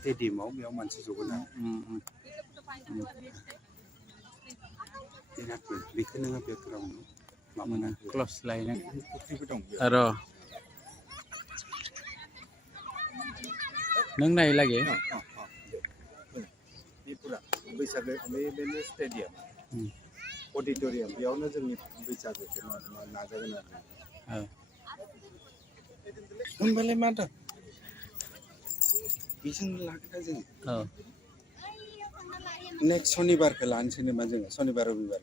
स्टेडियामाव बेयाव मानसि जगोना बिराद बेखौ नोङो बेकग्राउन्डआव माबाना क्लस लायनो फुख्रिबो दं र' नों नाय लागे पुरा बैसागो बे स्टेडियाम अडिटोरियाम बेयावनो जोंनि बैसागोखौ नाजागोन आरो होनबालाय माथो बेजोंनो लागोन जोङो नेक्स्ट शनिबारखौ लानोसै नामा जोङो शनिबार रबिबार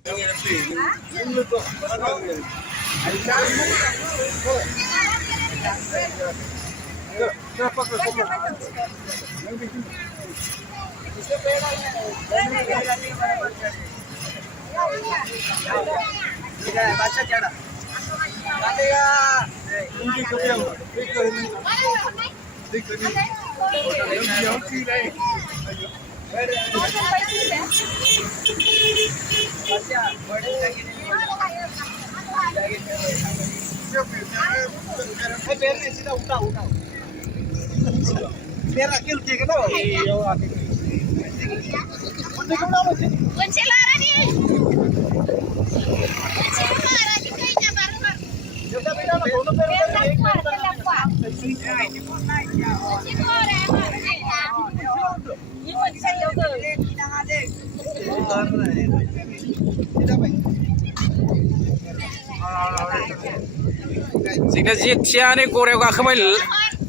जोंना जेथियानो गरायाव गाखोबाय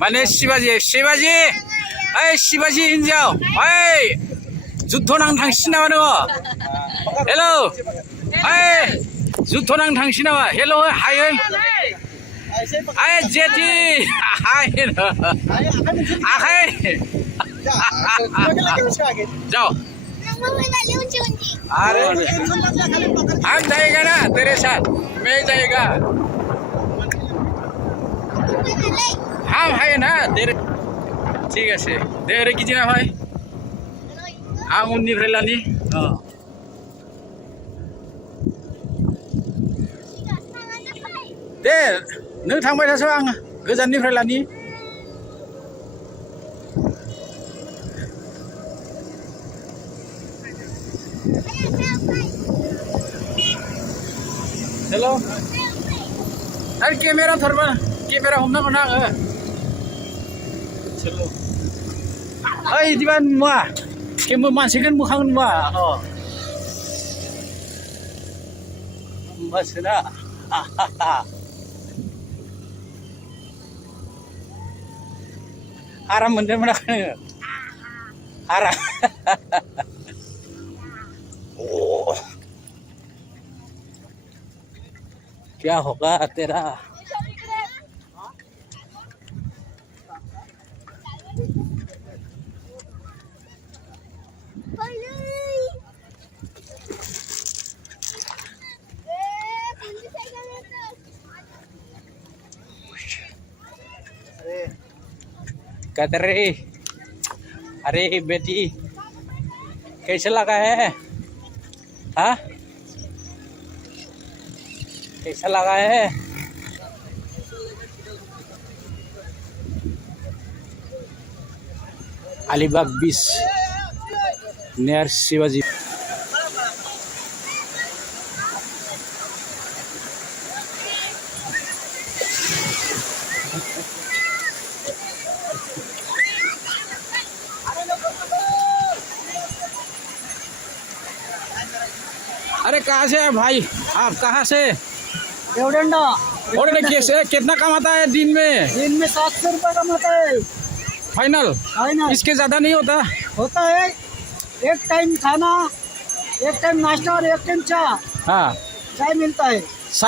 माने शिबाजि ओइ शिबाजि हिन्जाव ओइ जुद्ध नांनो थांसै नामा नोङो हेल' ओइ जुद्ध नांनो थांसै नामा हेल' हाय ओइ जेथि हाय आखाय जाओ अरे हम जाएगा ना तेरे साथ मैं जाएगा हम है ना तेरे ठीक है तेरे कितना भाई आं उननिफ्राय लानि दे नों थांबाय थास' आं गोजाननिफ्राय लानि हेल' आरो केमेरा थरबा केमेरा हमनांगौ ना आङो ओइ बिदिबा नुवा केमबो मानसिखौनो मोखां नुवा होमबासो ना आराम मोनदों मोनाखै नोङो आराम क्या होगा तेरा कहते रहे अरे बेटी कैसे लगा है हाँ कैसा लगा है अलीबाग बीच नियर शिवाजी अरे कहाँ से है भाई आप कहाँ से रेवडंडा और कैसे कितना कमाता है दिन में 700 रुपये कमाता है फाइनल इसके ज्यादा नहीं होता है एक टाइम खाना एक टाइम नाश्ता और एक टाइम चाय हाँ चाय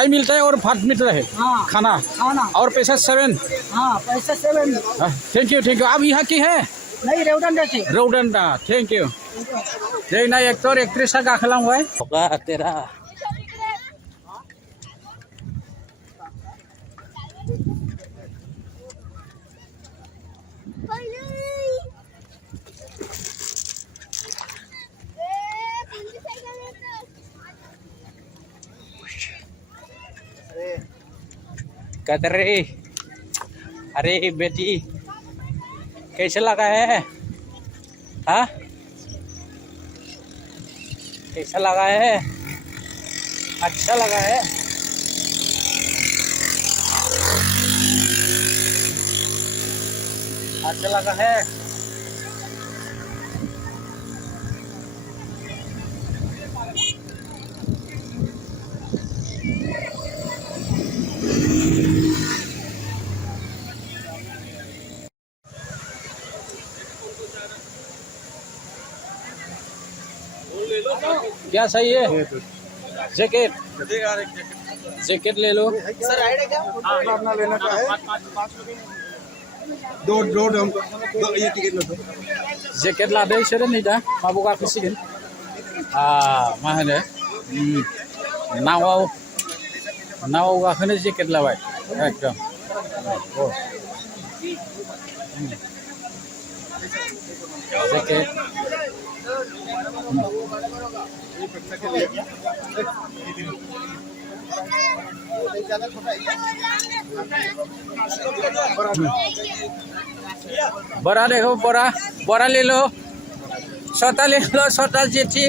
मिलता है और भात मिलता है हाँ खाना और पैसा 7 हाँ पैसा 7 थैंक यू आप यहाँ की है नहीं रेवडंडा से रेवडंडा थैंक यू देखना एक्टर एक्ट्रेस का गाखोलांबाय होगा तेरा कहते रहे अरे बेटी कैसे लगा है हाँ कैसा लगा है? अच्छा लगा है? अच्छा लगा है? क्या चाहिए? जैकेट जैकेट ले लो। अपना लेना क्या है? दो हमको ये टिकट लो। जेकेट लादो इसोरो नै दा माबाव गाखोसिगोन मा होनो नावआव गाखोनो जेकेट लाबाय एकदम जेकेट बड़ा देखो बड़ा ले लो, छोटा जेटी